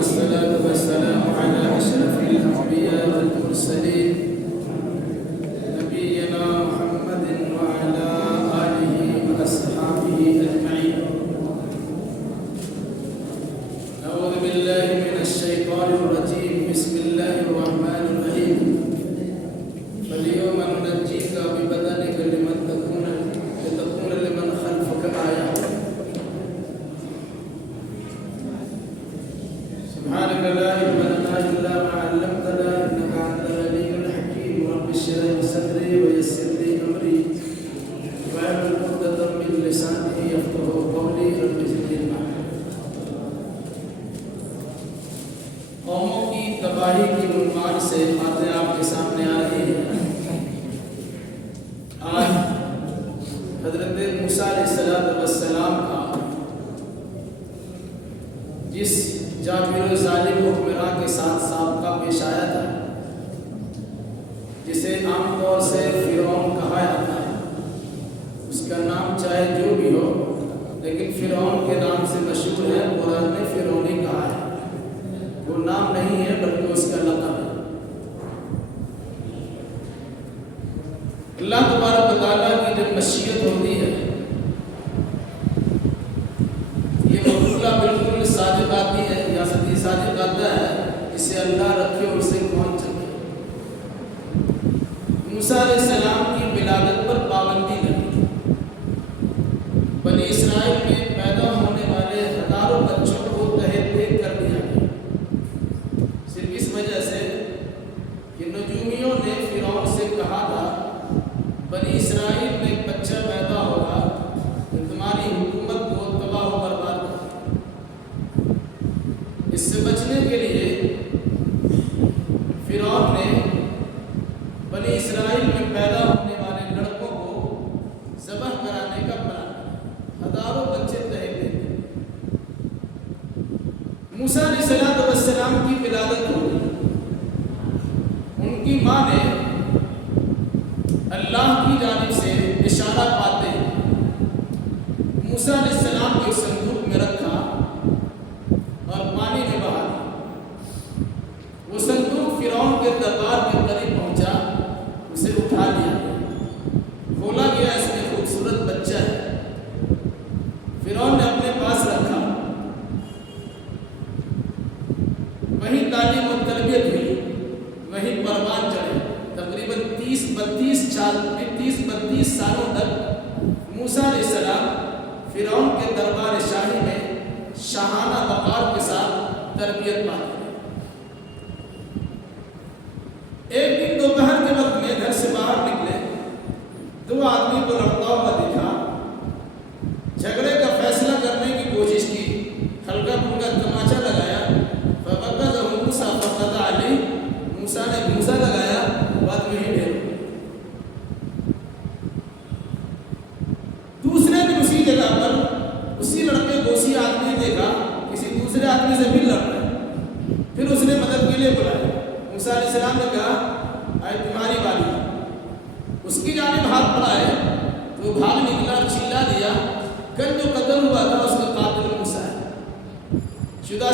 والصلاة والسلام على أشرف الأنبياء والمرسلين نبينا محمد وعلى آله وأصحابه أجمعين. أعوذ بالله من الشيطان الرجيم. بسم الله الرحمن الرحيم. فاليوم ننجيك ببدنك لتكون لمن خلفك آية. سبحانك لا علم لنا إلا ما علمتنا إنك أنت العليم الحكيم. رب اشرح لي صدري ويسر لي أمري واحلل عقدة من لساني يفقهوا قولي. رب زدني علما. قوموں کی تباہی کی عنوان سے باتیں آپ کے سامنے آ رہی ہیں. آج حضرت موسیٰ علیہ السلام کا جس جابر و ظالم حکمراں کے ساتھ سابقہ پیش آیا تھا، جسے عام طور سے فرعون کہا جاتا ہے، اس کا نام چاہے جو بھی ہو لیکن فرعون کے نام سے مشہور ہے. قرآن نے فرعون ہی کہا ہے. وہ نام نہیں ہے بلکہ اس کا لقب ہے. اللہ تبارک و تعالیٰ کی جب مشیت ہوتی ہے، یہ مقولہ بالکل صادق آتی ہے یا سچی صادق آتا ہے، جسے اللہ رکھے اور اسے کون چکے. موسیٰ علیہ السلام کی ولادت پر پابندی لگی. بنی اسرائیل میں پیدا ہونے والے ہزاروں بچوں کو تحت دیکھ کر دیا گیا، صرف اس وجہ سے کہ نجومیوں نے فرعون سے کہا تھا بنی اسرائیل میں ایک بچہ پیدا ہوگا تو تمہاری حکومت کو تباہ و برباد کر. اس سے بچنے کے لیے فرعون نے بنی اسرائیل میں پیدا ہونے والے لڑکوں کو ذبح کرانے کا پلان. ہزاروں بچے تحت دیے. موسیٰ علیہ السلام کی ولادت ہوئی. ان کی ماں نے اللہ کی جانب سے اشارہ پاتے موسیٰ علیہ السلام کو ایک صندوق میں رکھا اور پانی میں بہا دیا. وہ صندوق فرعون کے دربار کے قریب پہنچا. اسے اٹھا لیا گیا. کھولا گیا. اس میں خوبصورت بچہ ہے. فرعون نے اپنے پاس رکھا. وہیں تعلیم و تربیت ہوئی. وہیں پروان چڑھے. تقریباً 30-32 سالوں تک موسیٰ علیہ السلام فرعون کے دربار شاہی میں شاہانہ وقار کے ساتھ تربیت پاتے. ایک دن دوپہر کے وقت میں گھر سے باہر نکلے. 2 آدمی کو لڑتا ہوا دیکھا. جھگڑے کا فیصلہ کرنے کی کوشش کی. ہلکا پھلکا تماچا لگایا. فوقظہ موسیٰ فقضى علیہ. موسیٰ نے گھونسا لگایا. بعد میں ہی ڈھیر. دوسرے دن اسی جگہ پر اسی لڑکے کو اسی آدمی نے دیکھا کسی دوسرے آدمی سے بھی لڑ رہا ہے. پھر اس نے مدد کے لیے بلایا. موسیٰ علیہ السلام نے کہا اے تمہاری باری. اس کی جانب ہاتھ بڑھائے تو وہ بھاگ نکلا اور چلا دیا. کل جو قتل ہوا تھا اس کا قاتل موسیٰ ہے.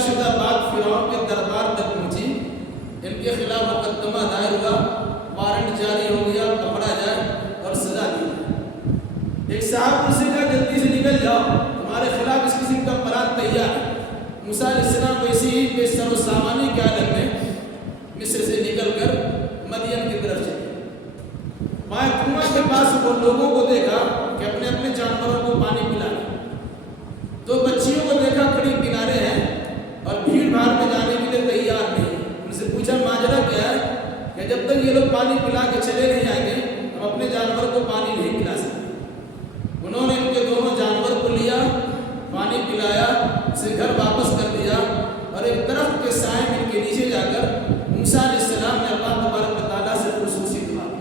شدہ بات فرعون کے دربار تک پہنچی. ان کے خلاف مقدمہ دائر ہوا. وارنٹ جاری ہو گیا. پکڑا جائے اور سزا دی جائے. ایک صاحب نے کہا جلدی سے نکل جاؤ. تمہارے خلاف اس قسم کا پلان تیار ہے. موسیٰ علیہ السلام ویسے ہی بے سر و سامانی کے عالم میں مصر سے نکل کر مدین کی طرف چلے. وہاں کنواں کے پاس وہ لوگوں کو دیکھا کہ اپنے اپنے جانوروں کو پانی پلا رہے. 2 بچیوں کو دیکھا کھڑی کنارے ہیں اور بھیڑ بھاڑ میں جانے کے لیے تیار نہیں. ان سے پوچھا ماجرا کیا ہے؟ کہ جب تک یہ لوگ پانی پلا کے چلے نہیں جائیں گے ہم اپنے جانور کو پانی نہیں پلا سکتے. انہوں نے ان کے دونوں جانور کو لیا, پانی پلایا, اسے گھر واپس کر دیا اور ایک درخت کے سائے میں ان کے نیچے جا کر موسیٰ علیہ السلام نے اللہ تبارک و تعالیٰ سے خصوصی دعا کی.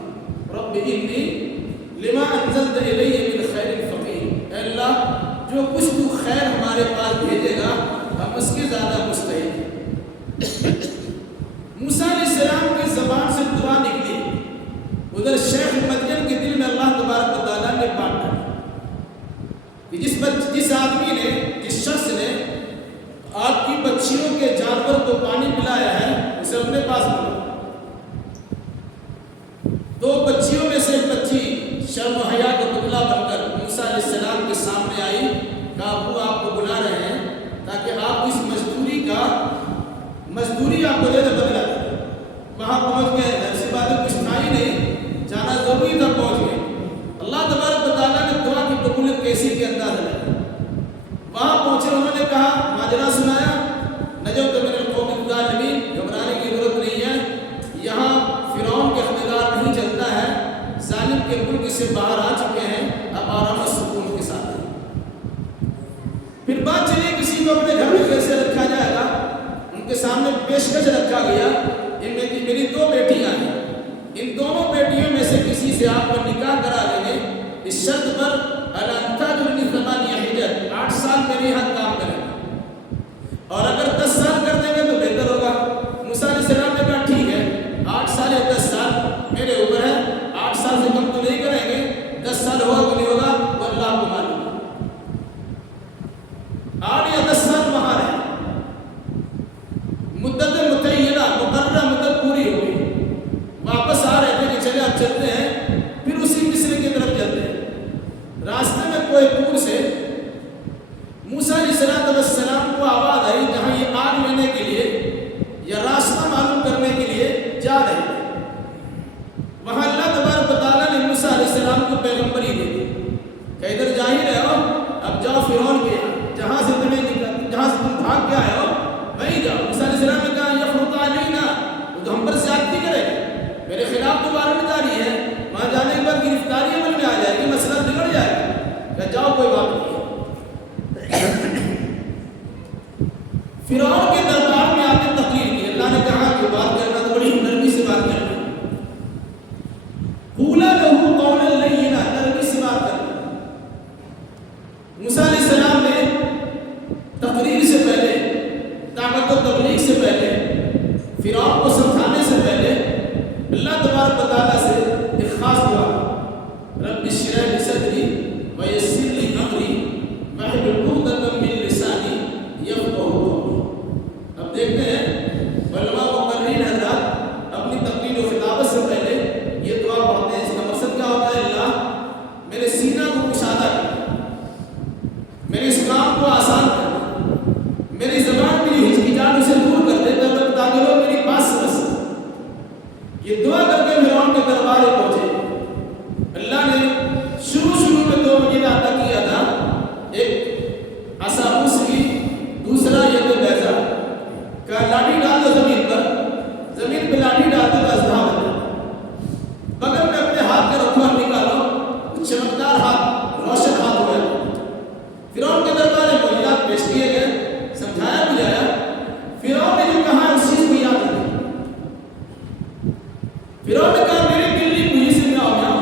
رب انی لما انزلت الی من خیر فقیر. اے اللہ جو کچھ تو خیر ہمارے پاس بھیجے گا ہم اس کے زیادہ مستحق ہیں. موسیٰ علیہ السلام کی زبان سے دعا نکلی. ادھر شیخ مدین کے دل میں اللہ تبارک و تعالیٰ نے بات ڈالی کہ جس شخص نے آپ کی بچیوں کے جانور پاس بلاؤ۔ دو بچیوں میں سے ایک بچی شرم و حیا کا پتلا بن کر موسیٰ علیہ السلام کے سامنے آئی، کہا ابو آپ کو بلا رہے ہیں تاکہ آپ اس مزدوری آپ کو دے دے بدلا دیں۔ وہاں پہنچ گئے، ایسی باتیں کچھ تھا ہی نہیں، جانا ضروری تھا، پہنچ گئے۔ اللہ تبارک و تعالیٰ نے دعا کی قبولیت کیسی کے انداز ہے۔ وہاں پہنچے، انہوں نے کہا ماجرا سنایا، نجوت من القوم الظالمین، گھبرانے کی ضرورت نہیں ہے، یہاں فرعون کے اقتدار نہیں چلتا ہے، ظالم کے ملک سے باہر آ چکے ہیں، اب آرام و سکون کے ساتھ۔ پھر بات چلی کسی کو اپنے گھر میں کیسے رکھا جائے گا، ان کے سامنے پیشکش رکھا گیا، ان میں میری دو بیٹیاں ہیں، ان دونوں بیٹیوں میں سے کسی سے آپ کو نکاح کرا دیں گے، اس شرط پر حجت 8 سال میرے یہاں کام کریں گے، اور اگر 10 سال کر دیں گے تو بہتر ہوگا۔ موسیٰ علیہ السلام نے کہا ٹھیک ہے، 8 سال یا 10 سال میرے اوپر ہے، 8 سال سے کم تو نہیں کریں گے، 10 سال ہوگا تو نہیں ہوگا وہ اللہ کو معلوم۔ 8 یا 10 سال وہاں رہے، مدت متعینہ مقررہ مدت پوری ہو گئی، واپس آ رہے تھے کہ چلے اب چلتے ہیں، پھر اسی مصر کی طرف چلتے ہیں۔ راستے میں کوئی پور سے موسیٰ علیہ السلام کو آواز آئی جہاں یہ آگ لینے کے لیے یا راستہ معلوم کرنے کے لیے جا رہے تھے۔ وہاں اللہ تبارک و تعالیٰ نے موسیٰ علیہ السلام کو پیغمبری دے دی کہ ادھر جا ہی رہے ہو، اب جاؤ فرعون کے جہاں سے تم بھاگ کے آئے ہو وہیں جاؤ۔ موسیٰ علیہ السلام نے کہا یفرط علینا، وہ تو ہم پر زیادتی کرے گا، میرے خلاف تو وارنٹ جاری ہے، وہاں جانے کے بعد گرفتاری عمل میں آ جائے گی، مسئلہ بگڑ جائے گا، کہ جاؤ کوئی بات نہیں۔ فرعون کے دربار میں آپ نے تقریر کی، اللہ نے کہا کہ بات کرنا تو بڑی نرمی سے بات کرنا، قولا لہ قولا لینا، نرمی سے بات کرنا۔ موسیٰ علیہ السلام نے تقریر سے پہلے، دعوت و تبلیغ سے پہلے، فرعون کو سمجھانے سے پہلے اللہ تبارک و تعالیٰ سے ایک خاص دعا، رب اشرح لی صدری ویسر لی امری واحلل عقدۃ من لسانی یفقہوا قولی۔ اب دیکھتے ہیں علماء مقررین حضرات اپنی تقریر و خطابت سے پہلے یہ دعا پڑھتے ہیں، اس کا مقصد کیا ہوتا ہے؟ اللہ میرے سینہ کو کشادہ کر، میرے اس کام کو آسان کر، میری زبان میری ہچکچاہٹ اسے دور کر دے تاکہ لوگ میری بات سمجھ سکیں۔ یہ دعا کر کے فرعون کے دربار میں پہنچے۔ اللہ نے شروع میں 2 معجزہ عطا کیا تھا، ایک عصا موسیٰ، دوسرا ید بیضا، کہ لاٹھی ڈال دو زمین پہ لاٹھی ڈال دو تو اژدہا بن جائے، بغل میں اپنے ہاتھ کے رکھو اور نکالو، چمکدار ہاتھ، روشن ہاتھ ہو جائے۔ فرعون کے دربار میں معجزات پیش کیے گئے، سمجھایا بجایا، فرعون نے جو کہا اس چیز کو یاد رکھیں۔ فرعون نے کہا میری بلی مجھے سے نہ ہو جاؤ،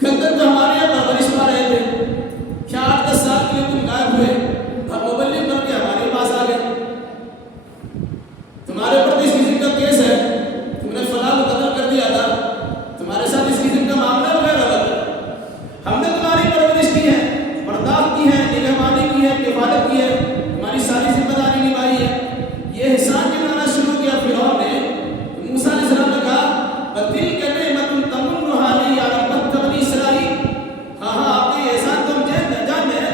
خندق تو ہمارے یہاں پرورش پا رہے تھے، کیا 8-10 سال کے لیے تم غائب ہوئے اور مبلغ بن کے ہمارے پاس آ گئے، تمہارے اوپر اس قسم کا کیس ہے، تم نے فلاں کو قتل کر دیا تھا، تمہارے ساتھ اس قسم کا معاملہ وغیرہ وغیرہ، ہم نے تمہاری پرورش کی ہے، برداشت کی ہے، نگہبانی کی ہے، کفالت کی ہے، تمہاری ساری ذمہ داری نبھائی ہے۔ یہ احسان جتانا شروع کیا فرعون نے۔ موسیٰ علیہ السلام نے کہا وَتِلْكَ نِعْمَةٌ تَمُنُّهَا عَلَيَّ أَنْ عَبَدتَّ بَنِي إِسْرَائِيلَ، ہاں آپ نے یہ احسان تو ہم جانتے ہیں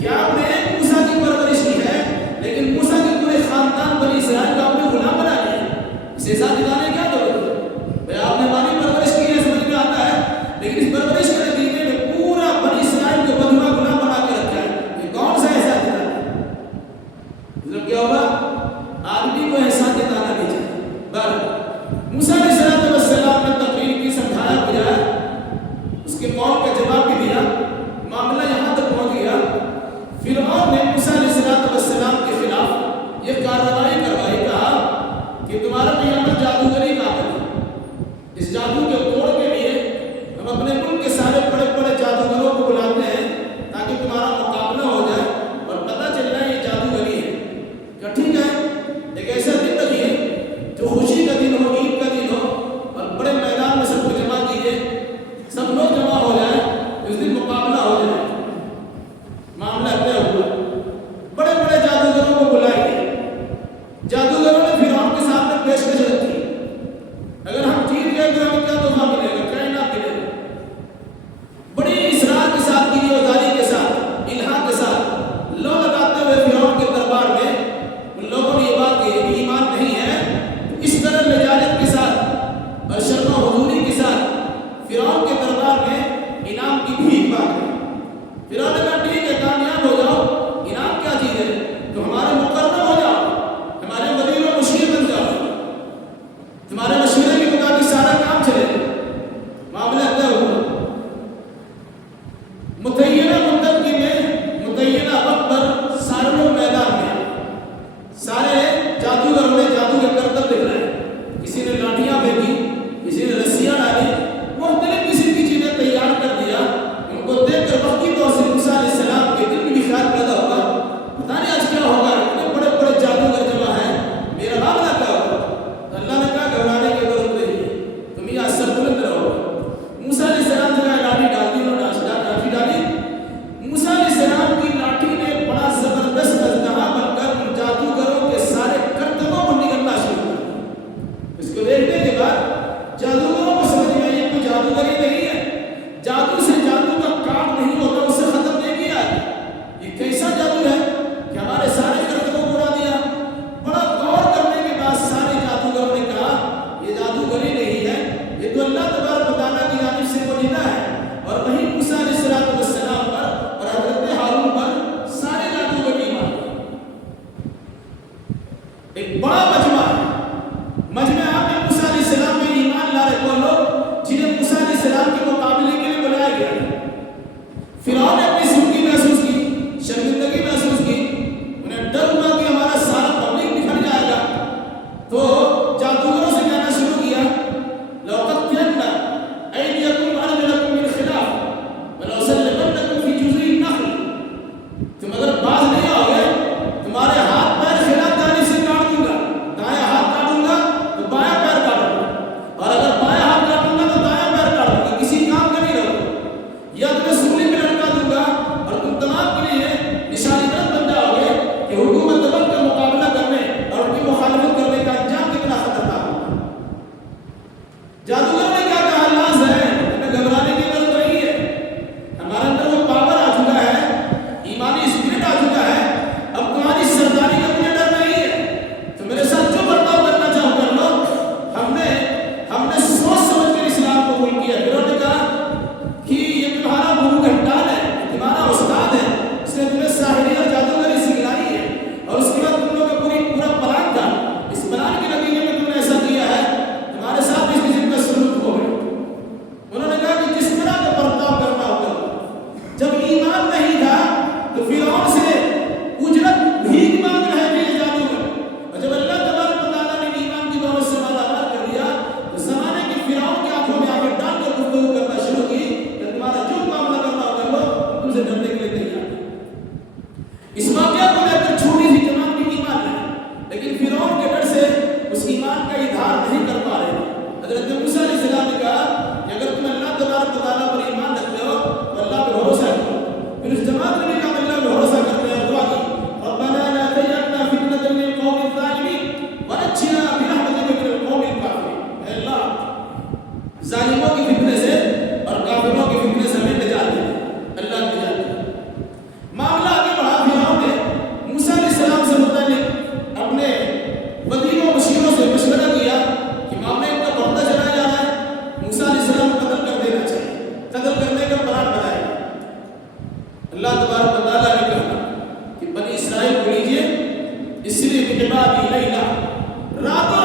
کہ آپ نے موسیٰ کی پرورش کی ہے، لیکن موسیٰ کے پورے خاندان بنی اسرائیل کو آپ نے غلام بنا لیا، اس احسان جتانے کیا ضرورت ہے؟ بھائی آپ نے ہماری پرورش کی ہے، سمجھ میں آتا ہے، لیکن اس پرورش کے نتیجے میں پورا بنی اسرائیل کو بدھوا غلام بنا کے رکھا ہے، یہ کون سا احسان جتانا ہے؟ مطلب کیا ہوگا؟ آدمی کو احسان جتانا نہیں چاہیے۔ موسیٰ علیہ السلام نے تقریر کی، سمجھایا بجایا، اس کے قول کا جواب بھی دیا، معاملہ یہاں تک پہنچ گیا۔ فرعون نے موسیٰ علیہ السلام کے خلاف یہ کارروائی کروائی، کہا کہ تمہارا قیامت جادوگری کا عمل ہے، اس جادو کے توڑ کے لیے ہم اپنے ملک کے سارے بڑے بڑے جادوگروں کو بلاتے ہیں تاکہ تمہارا مقابلہ ہو جائے اور پتہ چل جائے یہ جادوگری ہے۔ کہ ٹھیک ہے، ایک ایسا دن رکھیے جو خوشی کا دن ہو، عید کا دن ہو، اور بڑے میدان میں سب کو جمع کیجیے، سب لوگ جمع ہو جائیں، اس دن مقابلہ ہو جائے۔ معاملہ طے ہوا، بڑے بڑے جادوگروں کو بلائے گئے، جادوگروں نے فرعون کے سامنے پیشکش سارے جادوگروں نے جادو کے کرتب دکھلائے. کسی نے لاٹھیاں پھینکی, کسی نے رسیاں ڈالی, مختلف قسم کی چیزیں تیار کر دیا. ان کو دیکھ کر وقتی طور سے موسیٰ علیہ السلام کے دل میں بھی خیال پیدا ہوا, پتہ نہیں آج کیا ہوگا, اتنے بڑے بڑے جادوگر جمع ہیں, میرا معاملہ کیا ہوگا. اللہ نے کہا گھبرانے کی ضرورت نہیں ہے, تم یہ اثر بلند رہو. موسیٰ علیہ السلام نے کہا لاٹھی ڈال دی, انہوں نے لاٹھی ڈالی. موسیٰ علیہ السلام کی لاٹھی نے بڑا زبردست اژدہا بن کر ان جادوگروں کے سارے کرتبوں کو نگلنا شروع کر دیا. اس کو دیکھنے کے بعد جادوگروں کو سمجھ میں آئی کوئی جادوگر ہی نہیں ہے, جادو سے جادو کا کام نہیں ہوتا, اسے ختم نہیں کیا. یہ کیسا جادو ہے کہ ہمارے سارے کرتبوں کو اڑا دیا. بڑا غور کرنے کے بعد سارے جادوگروں نے کہا یہ جادوگر ہی نہیں ہے, یہ تو اللہ تبارک و تعالیٰ کی جانب سے معجزہ ہے. اور وہیں موسیٰ علیہ السلام پر اور حضرت ہارون پر سارے جادوگر ایمان. ایک بڑا مجمع ہے, مجمع میں موسیٰ علیہ السلام میں ایمان لا رہے وہ لوگ جنہیں موسیٰ علیہ السلام کے مقابلے کے لیے بلایا گیا. فرعون نے اپنی سستی محسوس کی, شرمندگی محسوس کی, انہیں ڈر ہوا کہ ہمارا سارا پبلک بکھر جائے گا. تو جادوگروں سے کہنا شروع کیا لَأُقَطِّعَنَّ أَيْدِيَكُمْ وَأَرْجُلَكُم مِّنْ خِلَافٍ وَلَأُصَلِّبَنَّكُمْ فِي جُذُوعِ النَّخْلِ. تم اگر باز نہیں آؤ گے تمہارے ہاتھ پیر خلاف داری سے کاٹ دوں گا. دایاں ہاتھ کاٹوں گا تو بایاں پیر کاٹوں گا, اور اگر بایاں ہاتھ کاٹوں گا تو دایاں پیر کاٹوں گا. کسی کام کا نہیں رہو, یا تمہیں سولی میں لٹکا دوں گا اور تم تمام کے لیے نشانی بن جاؤ گے کہ حکومت دولت کا مقابلہ کرنے اور ان کی مخالفت کرنے کا انجام کتنا خطرناک ہوگا. جادوگر نے کیا کہا اللہ سے ہمیں گھبرانے کی ضرورت نہیں ہے, ہمارے اندر وہ پاور آ چکا ہے, ایمانی اسپرٹ آ چکا ہے, اب تمہاری سرداری کا مجھے ڈر نہیں ہے, تو میرے ساتھ جو برتاؤ کرنا چاہو کر لو. ہم نے سوچ سمجھ کر اسلام کو قبول کیا. پھر انہوں نے کہا کہ یہ تمہارا گرو گھنٹال ہے, تمہارا استاد ہے, اس نے تمہیں ساحری اور جادوگری سکھلائی ہے, اور اس کے بعد تم لوگوں کا پورا پلان تھا, اس پلان کے نتیجے میں تم نے ایسا کیا ہے, تمہارے ساتھ اس قسم کا سلوک ہو گیا. انہوں نے کہا کہ جس طرح کا برتاؤ کرنا ہوگا. جب ایمان نہیں تھا تو فرعون سے اجرت بھیک مانگ رہے تھے یہ جادوگر, اور جب اللہ تبارک و تعالیٰ نے ایمان کی دولت سے مالا مال کر دیا تو زمانے کے فرعون کی آنکھوں میں آنکھیں ڈال کر گفتگو کرنا شروع کی کہ تمہارا جو معاملہ کرنا ہوگا لو, تم سے ڈرنے کے لیے تیار ہیں. اس واقعہ کو لے کر چھوٹی سی جماعت بھی ایمان لائے, لیکن فرعون کے ڈر سے اس ایمان کا اظہار نہیں کر پا رہے. حضرت موسیٰ علیہ السلام نے کہا کہ اگر تم اللہ تبارک و تعالیٰ پر ایمان رکھتے ہو تو اللہ پہ بھروسہ کرو. پھر اس جماعت نے بھی کہا اللہ پہ بھروسہ کرتے ہیں, دعا کی ربنا لا تجعلنا فتنة للقوم الظالمين ونجنا برحمتك من القوم الكافرين. اے اللہ ظالموں کی فتنے سے اور کافروں کی فتنے سے ہمیں نجات دے. اللہ نجات دے. معاملہ آگے بڑھا. فرعون نے موسیٰ علیہ السلام سے متعلق اپنے وزیروں و مشیروں سے مشورہ کیا کہ معاملہ ان کا بڑھتا چلا جا رہا ہے, موسیٰ علیہ السلام کو قتل کر دینا چاہیے. قتل کرنے کا پلان بنایا. اللہ تبارک و تعالیٰ نے کہا کہ بنی اسرائیل کو لیجیے, اس لیے کہ بعد لیلا راتوں